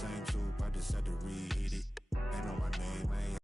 Same soup, I just had to reheat it. They know my name, I ain't.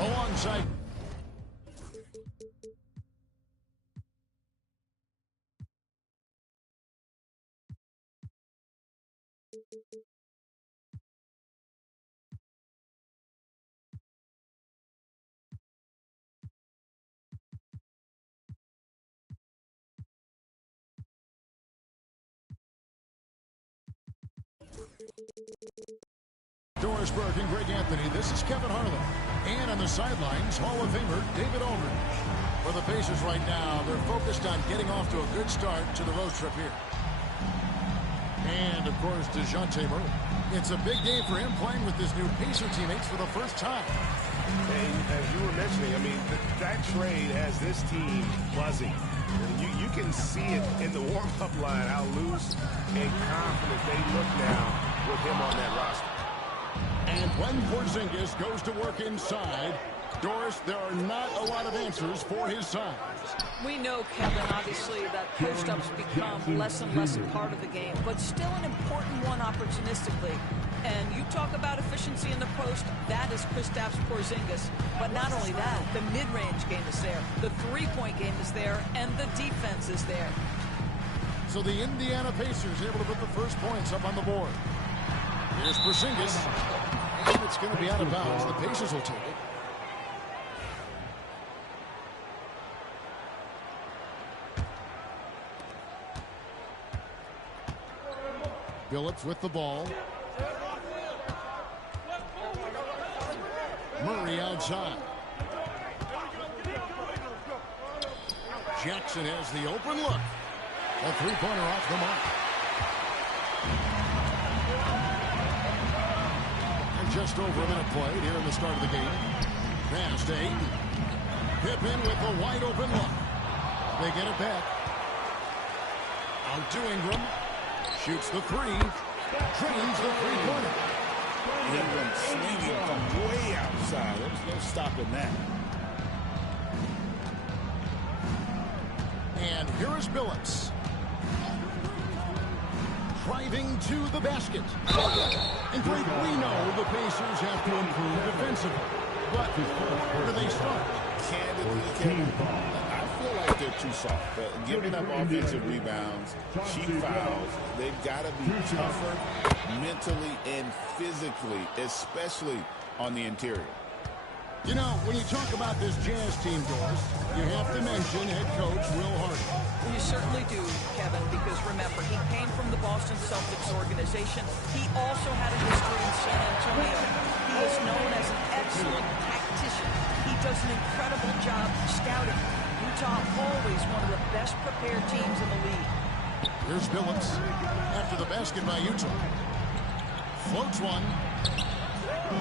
Alongside. Dorisburg and Greg Anthony. This is Kevin Harlan. And on the sidelines, Hall of Famer David Aldridge. For the Pacers right now, they're focused on getting off to a good start to the road trip here. And, of course, DeJounte Murray. It's a big game for him playing with his new Pacer teammates for the first time. And as you were mentioning, I mean, that trade has this team buzzing. You can see it in the warm-up line, how loose and confident they look now with him on that roster. And when Porzingis goes to work inside, Doris, there are not a lot of answers for his size. We know, Kevin, obviously, that post-ups become less and less a part of the game, but still an important one opportunistically. And you talk about efficiency in the post, that is Kristaps Porzingis. But not only that, the mid-range game is there, the three-point game is there, and the defense is there. So the Indiana Pacers able to put the first points up on the board. Here's Porzingis. And it's going to be out of bounds. The Pacers will take it. Billups with the ball. Murray outside. Jackson has the open look. A three-pointer off the mark. And just over a minute played here in the start of the game. Pass to Ayton. Pippen with a wide open look. They get it back. Out to Ingram. Shoots the three. Drains the three-pointer. Ingram swinging from way outside. There's no stopping that. And here is Billups. Driving to the basket. And Greg, we know the Pacers have to improve defensively. But where do they start? Candidly, Kevin, I feel like they're too soft. Giving up offensive rebounds, cheap fouls. They've got to be tougher mentally and physically, especially on the interior. You know, when you talk about this Jazz team, Doris, you have to mention head coach Will Hardy. You certainly do, Kevin, because remember, he came from the Boston Celtics organization. He also had a history in San Antonio. He is known as an excellent tactician. He does an incredible job scouting. Utah always one of the best prepared teams in the league. Here's Billups after the basket by Utah. Floats one.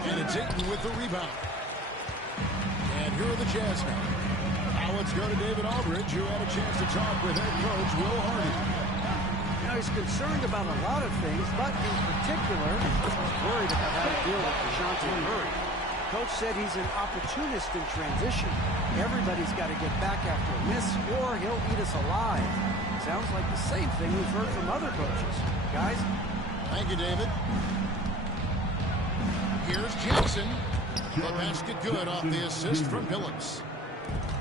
And it's Ayton with the rebound. And here are the Jazz now. Now let's go to David Aldridge, who had a chance to talk with head coach Will Hardy. You know, he's concerned about a lot of things, but in particular, he's worried about how to deal with DeJounte Murray. Coach said he's an opportunist in transition. Everybody's got to get back after a miss, or he'll eat us alive. Sounds like the same thing we've heard from other coaches. Guys? Thank you, David. Here's Jackson. The basket good off the assist from Billups.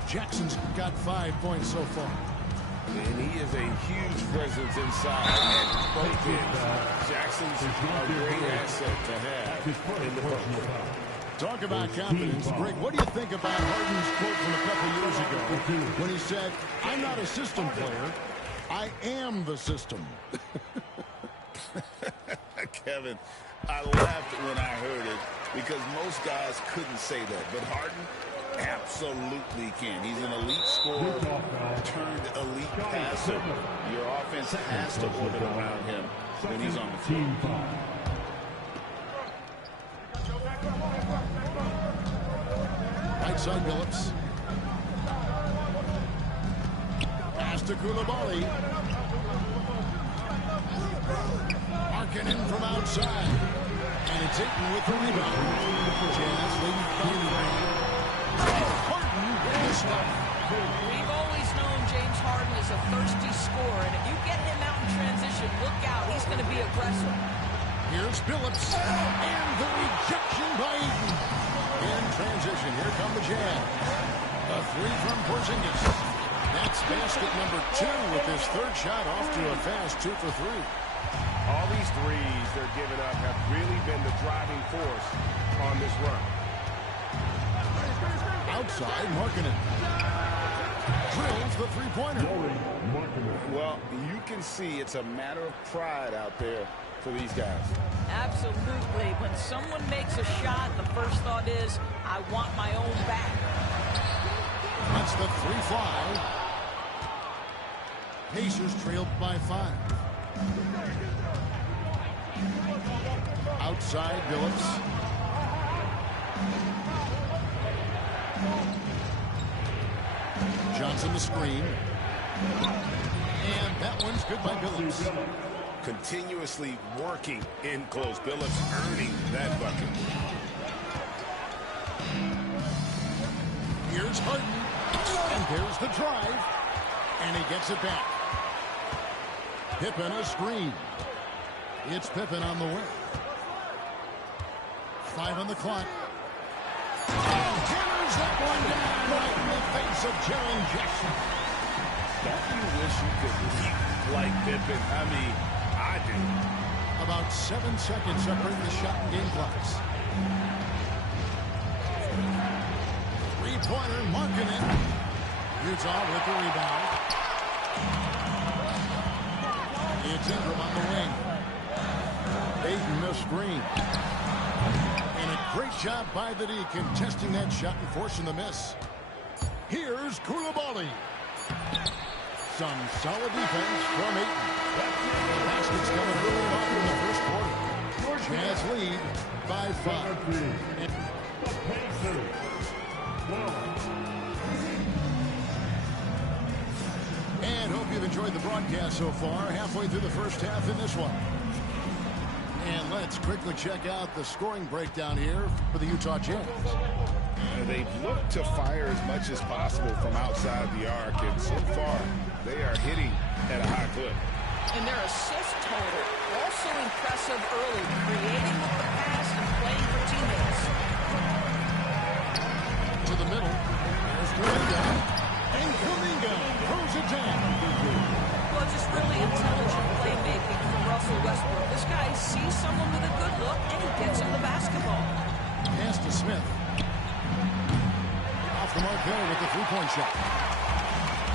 Jackson's got 5 points so far. And he is a huge presence inside at both ends. Jackson's a great asset to have in the post. Talk about confidence. Greg, what do you think about Harden's quote from a couple years ago when he said, "I'm not a system player, I am the system"? Kevin, I laughed when I heard it because most guys couldn't say that. But Harden absolutely can. He's an elite scorer turned elite passer. Your offense has to orbit around him when he's on the field. Right side Billups. Pass to Coulibaly. Markkanen from outside. And it's Ayton with the rebound. Jazz leading 5. Harden with the stuff. We've always known James Harden is a thirsty scorer, and if you get him out in transition, look out. He's going to be aggressive. Here's Billups. And the rejection by Ayton. In transition, here come the Jazz. A three from Porzingis. That's basket number 2 with his third shot off to a fast 2 for 3. All these threes they're giving up have really been the driving force on this run. Outside, Markkanen. Drills the three-pointer. Well, you can see it's a matter of pride out there for these guys. Absolutely. When someone makes a shot, the first thought is, I want my own back. That's the 3 fly. Pacers trailed by 5. Outside, Billups. Johnson the screen. And that one's good by Billups. Continuously working in close. Billups earning that bucket. Here's Harden. And there's the drive. And he gets it back. Pippen a screen. It's Pippen on the way. 5 on the clock. And hammers that one down right in the face of Jaren Jackson. Don't you wish you could leap like Pippen? I mean, I do. About 7 seconds separate the shot and game clocks. Three-pointer, Markkanen. Utah with the rebound. It's Ingram on the wing. Ayton the screen. And a great job by the D contesting that shot and forcing the miss. Here's Coulibaly. Some solid defense from Ayton. The basket's coming early on in the first quarter. Jazz lead by 5. And hope you've enjoyed the broadcast so far. Halfway through the first half in this one. And let's quickly check out the scoring breakdown here for the Utah Jazz. They've looked to fire as much as possible from outside the arc, and so far they are hitting at a high clip. And their assist total also impressive early, creating with the pass and playing for teammates. To the middle. There's Kuminga. And Kuminga throws it down. Well, just really intelligent playmaking from Russell Westbrook. This guy sees someone with a good look, and he gets him the basketball. Pass to Smith. Off the mark there with the three-point shot.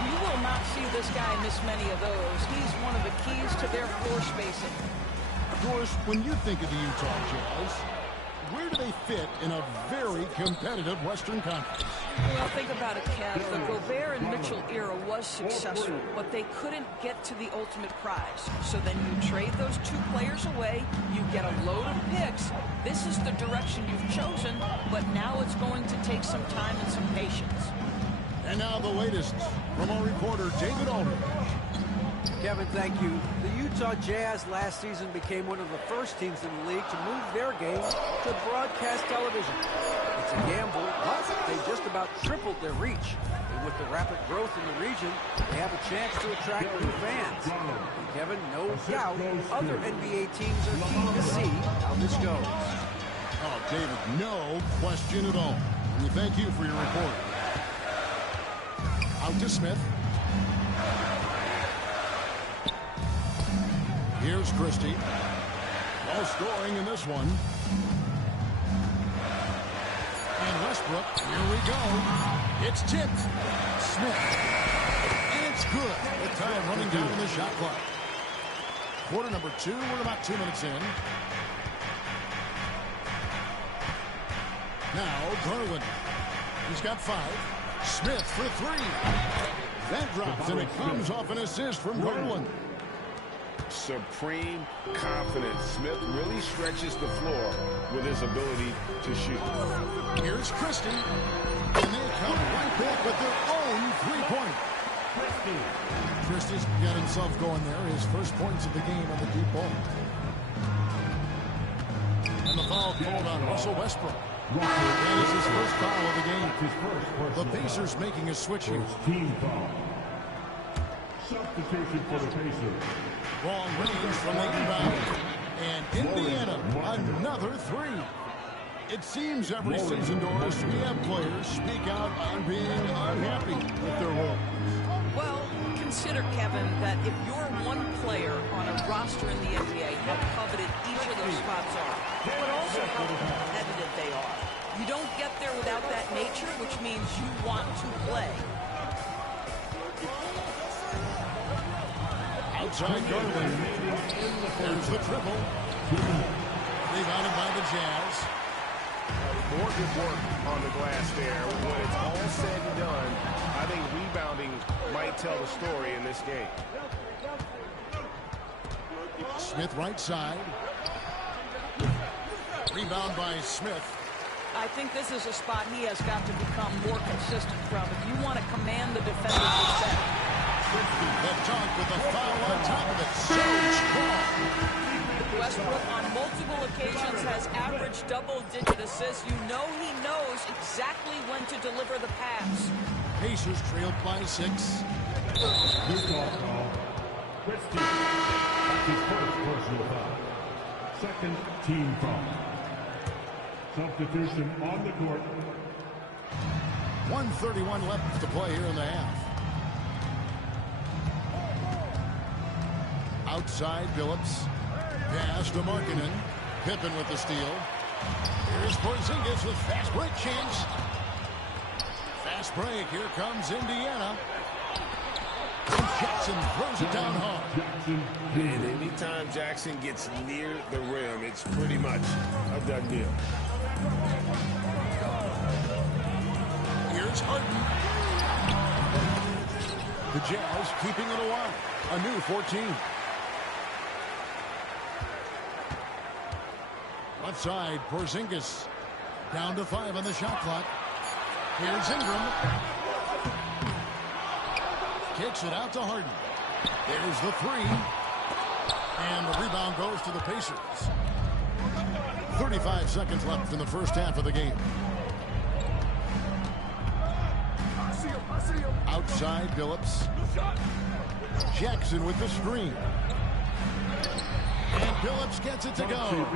You will not see this guy miss many of those. He's one of the keys to their floor spacing. Of course, when you think of the Utah Jazz, where do they fit in a very competitive Western Conference? Well, think about it, Kev. The Gobert and Mitchell era was successful, but they couldn't get to the ultimate prize. So then you trade those 2 players away, you get a load of picks. This is the direction you've chosen, but now it's going to take some time and some patience. And now the latest from our reporter, David Aldridge. Kevin, thank you. The Utah Jazz last season became one of the first teams in the league to move their game to broadcast television. It's a gamble, but they just about tripled their reach. And with the rapid growth in the region, they have a chance to attract new fans. And Kevin, no doubt, other NBA teams are keen to see how this goes. Oh, David, no question at all. And we thank you for your report. Out to Smith. Here's Christie. No scoring in this one. And Westbrook, here we go. It's tipped. Smith. And it's good. With time running down in the shot clock. Quarter number 2. We're about 2 minutes in. Now Garland. He's got 5. Smith for 3. That drops, and it comes off an assist from Garland. Supreme confidence. Smith really stretches the floor with his ability to shoot. Here's Christie. And they come right back with their own 3-point. Christie's got himself going there. His first points of the game on the deep ball. And the foul called on Russell Westbrook. That is his first foul of the game. The Pacers making a switch here. Team foul. Substitution for the Pacers. Long range from the inbound. And Indiana, another 3. It seems every season, Doris, we have players speak out on being unhappy with their role. Well, consider, Kevin, that if you're one player on a roster in the NBA, how coveted each of those spots are, but also how competitive they are. You don't get there without that nature, which means you want to play. Outside Garland. There's the triple. Rebounded by the Jazz. More good work on the glass there. When it's all said and done, I think rebounding might tell the story in this game. Smith right side. Rebound by Smith. I think this is a spot he has got to become more consistent from if you want to command the defender's set. The dunk with the foul on top of it. So strong. Westbrook on multiple occasions has averaged double-digit assists. You know he knows exactly when to deliver the pass. Pacers trailed by 6. Christie. That's his first personal foul. Second team foul. Substitution on the court. 1:31 left to play here in the half. Outside Billups. Pass to Markkanen. Pippen with the steal. Here's Porzingis with fast break chance. Fast break. Here comes Indiana. And Jackson throws it down hard. And anytime Jackson gets near the rim, it's pretty much a done deal. Here's Harden. The Jazz keeping it alive. A new 14. Left side, Porzingis. Down to 5 on the shot clock. Here's Ingram. Kicks it out to Harden. There's the 3. And the rebound goes to the Pacers. 35 seconds left in the first half of the game. Outside Billups. Jackson with the screen. And Billups gets it to go.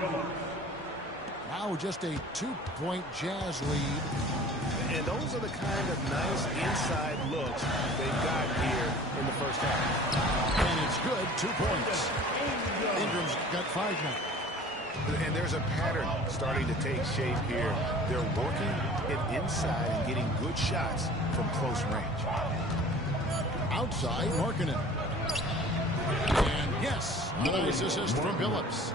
Now just a 2-point Jazz lead. And those are the kind of nice inside looks they've got here in the first half. And it's good. 2 points. Ingram's got 5 now. And there's a pattern starting to take shape here. They're working it inside and getting good shots from close range. Outside, Markkanen. And yes, a nice assist from Billups.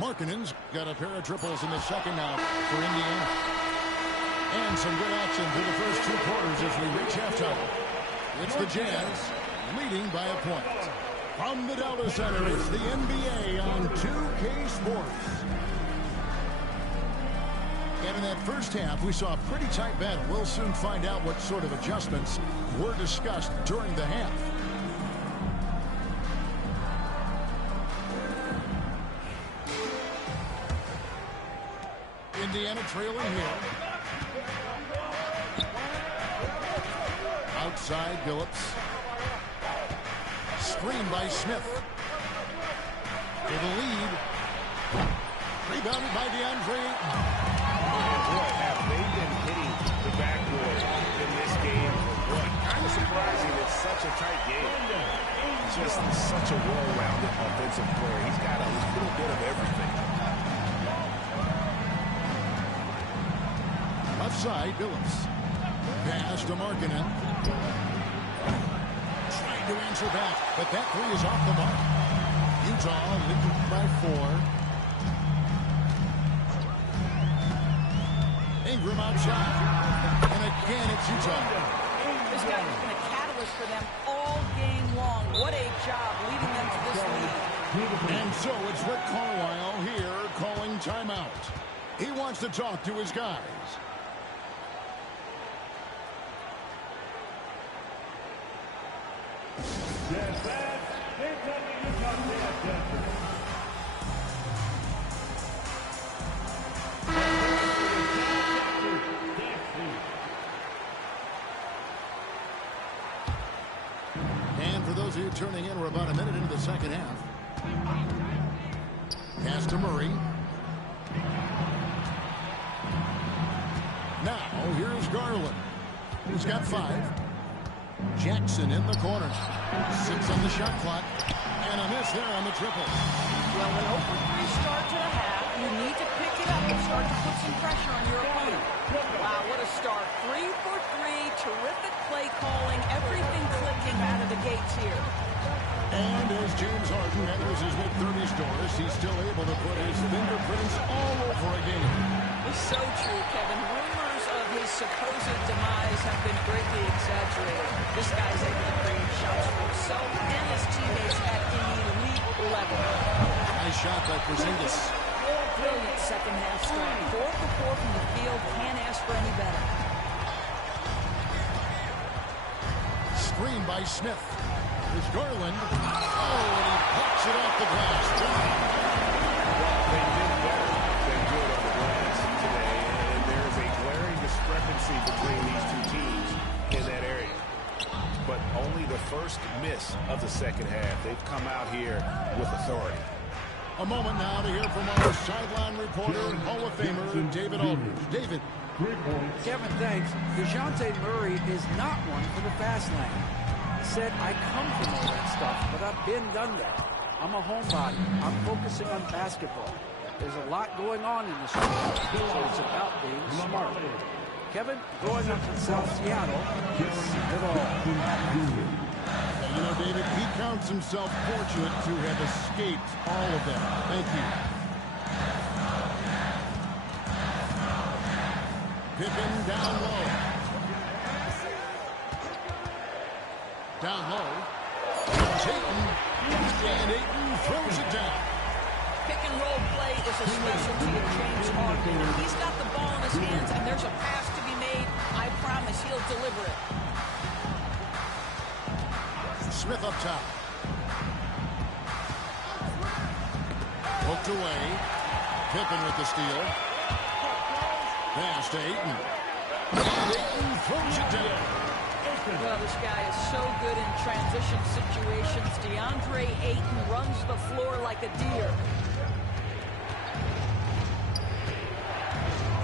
Markkanen's got a pair of triples in the second now for Indiana. And some good action through the first 2 quarters as we reach halftime. It's the Jazz leading by a point. From the Delta Center, it's the NBA on 2K Sports. And in that first half, we saw a pretty tight battle. We'll soon find out what sort of adjustments were discussed during the half. Indiana trailing here. Outside Billups. Screen by Smith. For the lead. Rebounded by DeAndre. And boy, have they been hitting the backboard in this game? What? Kind of surprising it's such a tight game. Just such a well-rounded offensive player. He's got a little bit of everything. Left side, Billups. Pass to Markkanen. Trying to answer back, but that three is off the mark. Utah leading by 4. Ingram outside. And again, it's Utah. This guy has been a catalyst for them all game long. What a job leading them to this lead. And so it's Rick Carlisle here calling timeout. He wants to talk to his guys. And for those of you turning in, we're about a minute into the second half. Pass to Murray. Now, here's Garland. He's got 5. Jackson in the corner. 6 on the shot clock. And a miss there on the triple. Well, an 0-for-3 start to the half. You need to pick it up and start to put some pressure on your opponent. Wow, what a start. 3 for 3. Terrific play calling. Everything clicking out of the gates here. And as James Harden enters his mid-30s, Doris, he's still able to put his fingerprints all over a game. It's so true, Kevin. Rumors of his supposed demise have been greatly exaggerated. This guy's able to create shots for himself and his teammates at an elite level. Nice shot by Porzingis. Brilliant second half start. 4 for 4 from the field. Can't ask for any better. Screen by Smith. There's Garland. Oh, and he pops it off the glass. Well, they did better than good on the glass today, and there's a glaring discrepancy between these two teams in that area. But only the first miss of the second half. They've come out here with authority. A moment now to hear from our sideline reporter, Hall of Famer, David Aldridge. David. Kevin, thanks. DeJounte Murray is not one for the fast lane. He said, I come from all that stuff, but I've been done that. I'm a homebody. I'm focusing on basketball. There's a lot going on in this world, so it's about being smart. Kevin, growing up in South Seattle, he's seen it all. You know, David, he counts himself fortunate to have escaped all of that. Thank you. Pippen down low. Down low. Here's Ayton. And Ayton throws it down. Pick and roll play is a specialty of James Harden. He's got the ball in his hands and there's a pass to be made. I promise he'll deliver it. Smith up top. Poked away. Pippen with the steal. Pass to Ayton. And Ayton throws it down. Well, this guy is so good in transition situations. DeAndre Ayton runs the floor like a deer.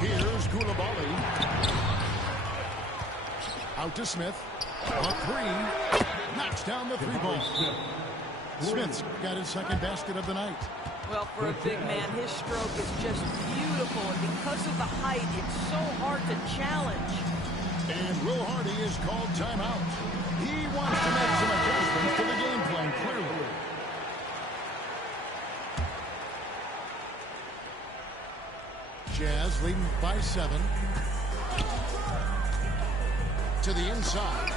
Here's Coulibaly. Out to Smith. A 3. Knocks down the 3-ball. Smith's got his second basket of the night. Well, for a big man, his stroke is just beautiful. And because of the height, it's so hard to challenge. And Will Hardy is called timeout. He wants to make some adjustments to the game plan, clearly. Jazz leading by 7. To the inside.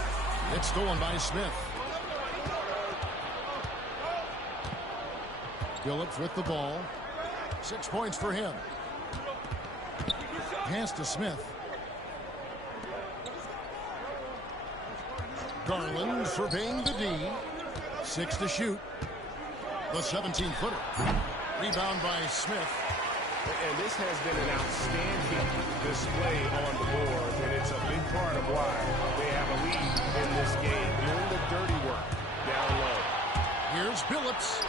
It's stolen by Smith. Billups with the ball. 6 points for him. Pass to Smith. Garland surveying the D. 6 to shoot. The 17-footer. Rebound by Smith. And this has been an outstanding display on the board, and it's a big part of why they have a lead in this game, doing the dirty work down low. Here's Billups.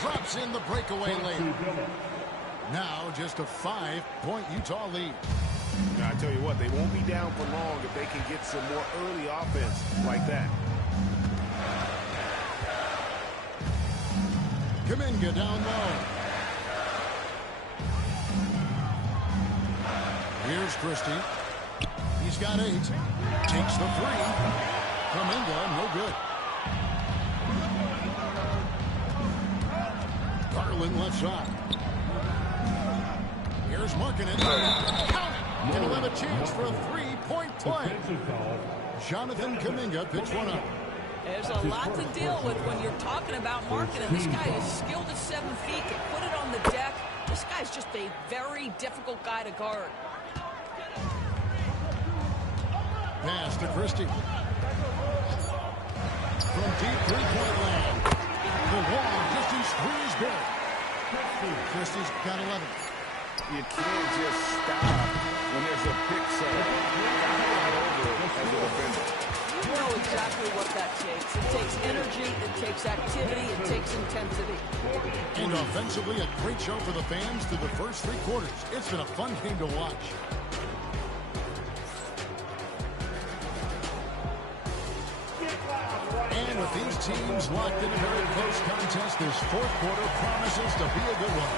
Drops in the breakaway lane. Now just a 5-point Utah lead. Now, I tell you what, they won't be down for long if they can get some more early offense like that. Kuminga down low. Here's Christie. He's got 8. Takes the 3. Kuminga, no good. Garland left side. Here's Markkanen. Count it! And he'll have a chance for a 3-point play. Jonathan Kuminga picks one up. There's a lot to deal with when you're talking about Markkanen. This guy is skilled at 7 feet, can put it on the deck. This guy's just a very difficult guy to guard. Pass to Christie. From deep three-point land. The long distance 3 is good. Christie's got 11. You can't just stop when there's a pick set up. As a defender. You know exactly what that takes. It takes energy, it takes activity, it takes intensity. And offensively, a great show for the fans through the first 3 quarters. It's been a fun game to watch. And with these teams locked in a very close contest, this 4th quarter promises to be a good one.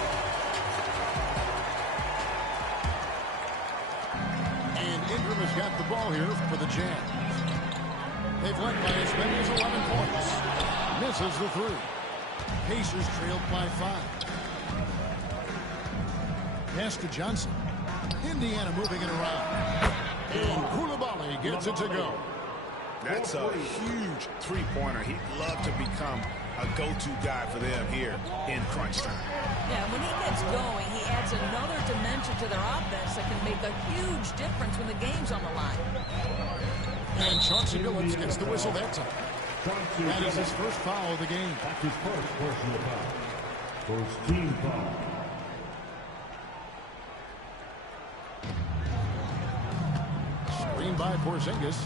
And Ingram has got the ball here for the Jazz. They've led by as many as 11 points. Misses the 3. Pacers trailed by 5. Pass to Johnson. Indiana moving it around. And Coulibaly gets it to go. That's a huge three-pointer. He'd love to become a go-to guy for them here in crunch time. Yeah, when he gets going, he adds another dimension to their offense that can make a huge difference when the game's on the line. And Chauncey Billups gets the whistle that time. That is his first foul of the game. That's his first personal foul. First team foul. Screen by Porzingis.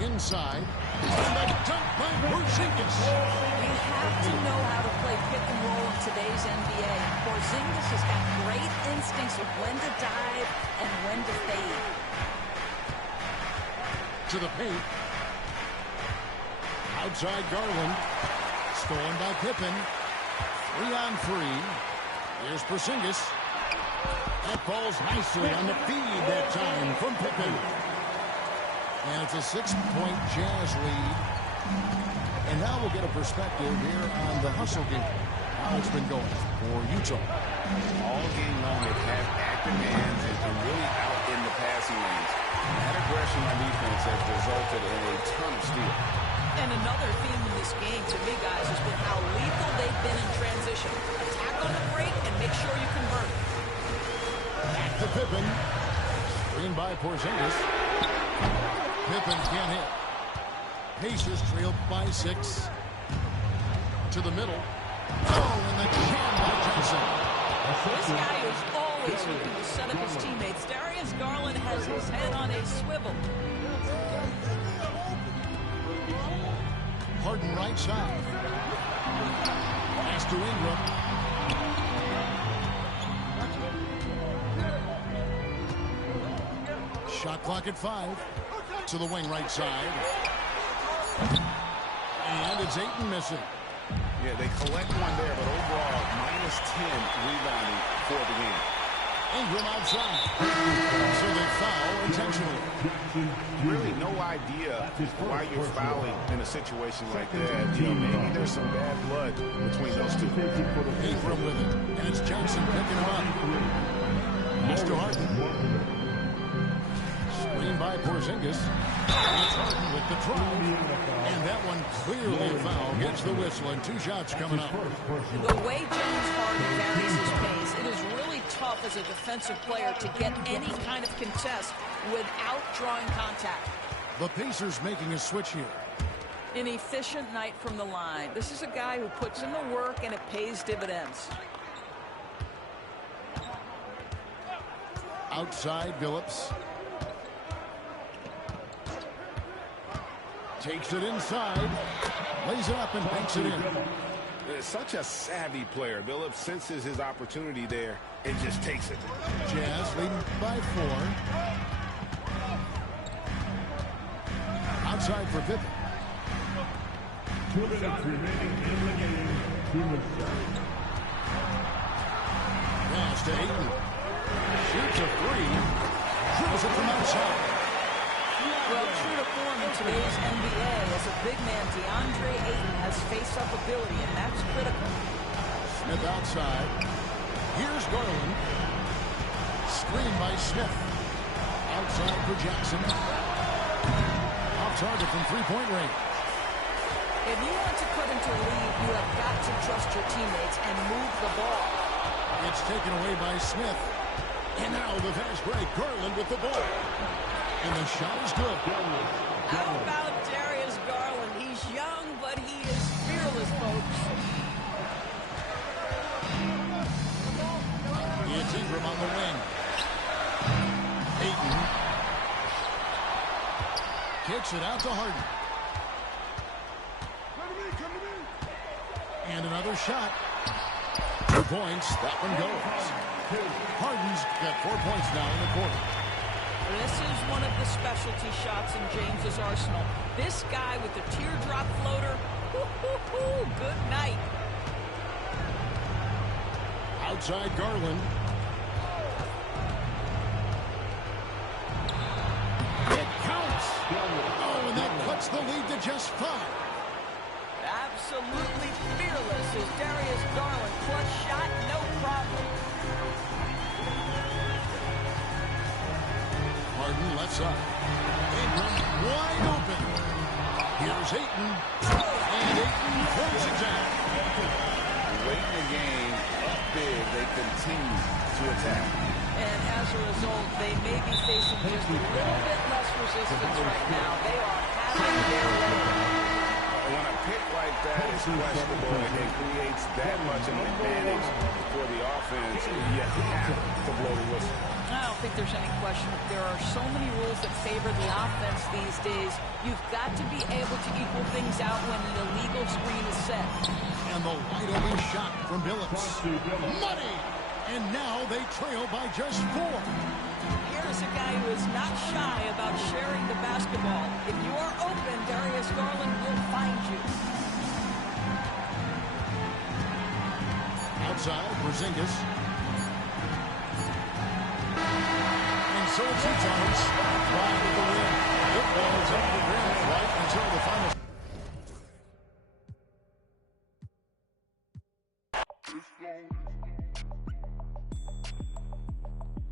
Inside. And a dunk by Porzingis. You have to know how to play pick and roll in today's NBA. Porzingis has got great instincts of when to dive and when to fade. To the paint. Outside Garland. Stolen by Pippen. 3-on-3. Here's Porzingis. That falls nicely on the feed that time from Pippen. And it's a 6-point Jazz lead. And now we'll get a perspective here on the hustle game. How it's been going for Utah. All game long, they've had active hands and been really out in the passing lanes. That aggression on defense has resulted in a ton of steals. And another theme in this game, to me, guys, has been how lethal they've been in transition. Attack on the break and make sure you convert. Back to Pippen. Screen by Porzingis. Pippen can't hit. Pacers trailed by 6. To the middle. Oh, and the jam by Johnson. This guy is always looking to set up his teammates. Darius Garland has his head on a swivel. Harden right side. Pass to Ingram. Shot clock at 5. To the wing right side. And it's Ayton missing. Yeah, they collect one there, but overall, -10 rebounding for the game. Ingram outside. So they foul intentionally. Really no idea why you're fouling in a situation like that. You know, maybe there's some bad blood between those two. Ingram with it. And it's Johnson picking him up. Pass to Harden. Screen by Porzingis. And it's Harden with the drive. And that one clearly a foul. Gets the whistle and 2 shots coming up. The way James Harden carries his pace, it is really tough as a defensive player to get any kind of contest without drawing contact. The Pacers making a switch here. An efficient night from the line. This is a guy who puts in the work and it pays dividends. Outside Billups. Takes it inside. Lays it up and banks it in. Such a savvy player. Billups senses his opportunity there and just takes it. Jazz leading by 4. Outside for Vivek. 2 minutes remaining in the game. 2 minutes. Pass to Ayton. Shoots a 3. Drills it from outside. Well, true to form in today's NBA, as a big man, DeAndre Ayton has face-up ability, and that's critical. Smith outside. Here's Garland. Screen by Smith. Outside for Jackson. Off target from three-point range. If you want to cut into a lead, you have got to trust your teammates and move the ball. It's taken away by Smith. And now the fast break. Garland with the ball. And the shot is good. How about Darius Garland? He's young, but he is fearless, folks. It's Ingram on the wing. Ayton. Kicks it out to Harden. And another shot. 2 points. That one goes. Harden's got 4 points now in the quarter. This is one of the specialty shots in James's arsenal. This guy with the teardrop floater. Good night. Outside Garland. It counts. Oh, and that cuts the lead to just 5. Absolutely fearless is Darius Garland. Clutch shot, no problem. Harden left side. Ingram wide open. Here's Ayton. And Ayton points it down. Late in the game, up big, they continue to attack. And as a result, they may be facing just a little bit less resistance right now. They are having their way. When a pick like that is questionable and it creates that much of an advantage for the offense, you have to blow the whistle. I don't think there's any question. There are so many rules that favor the offense these days. You've got to be able to equal things out when the legal screen is set. And the wide open shot from Billups. Money! And now they trail by just 4. Here's a guy who is not shy about sharing the basketball. If you are open, Darius Garland will find you. Outside, Porzingis. And so it's Utah's trying with the win. It was up the rim right until the final.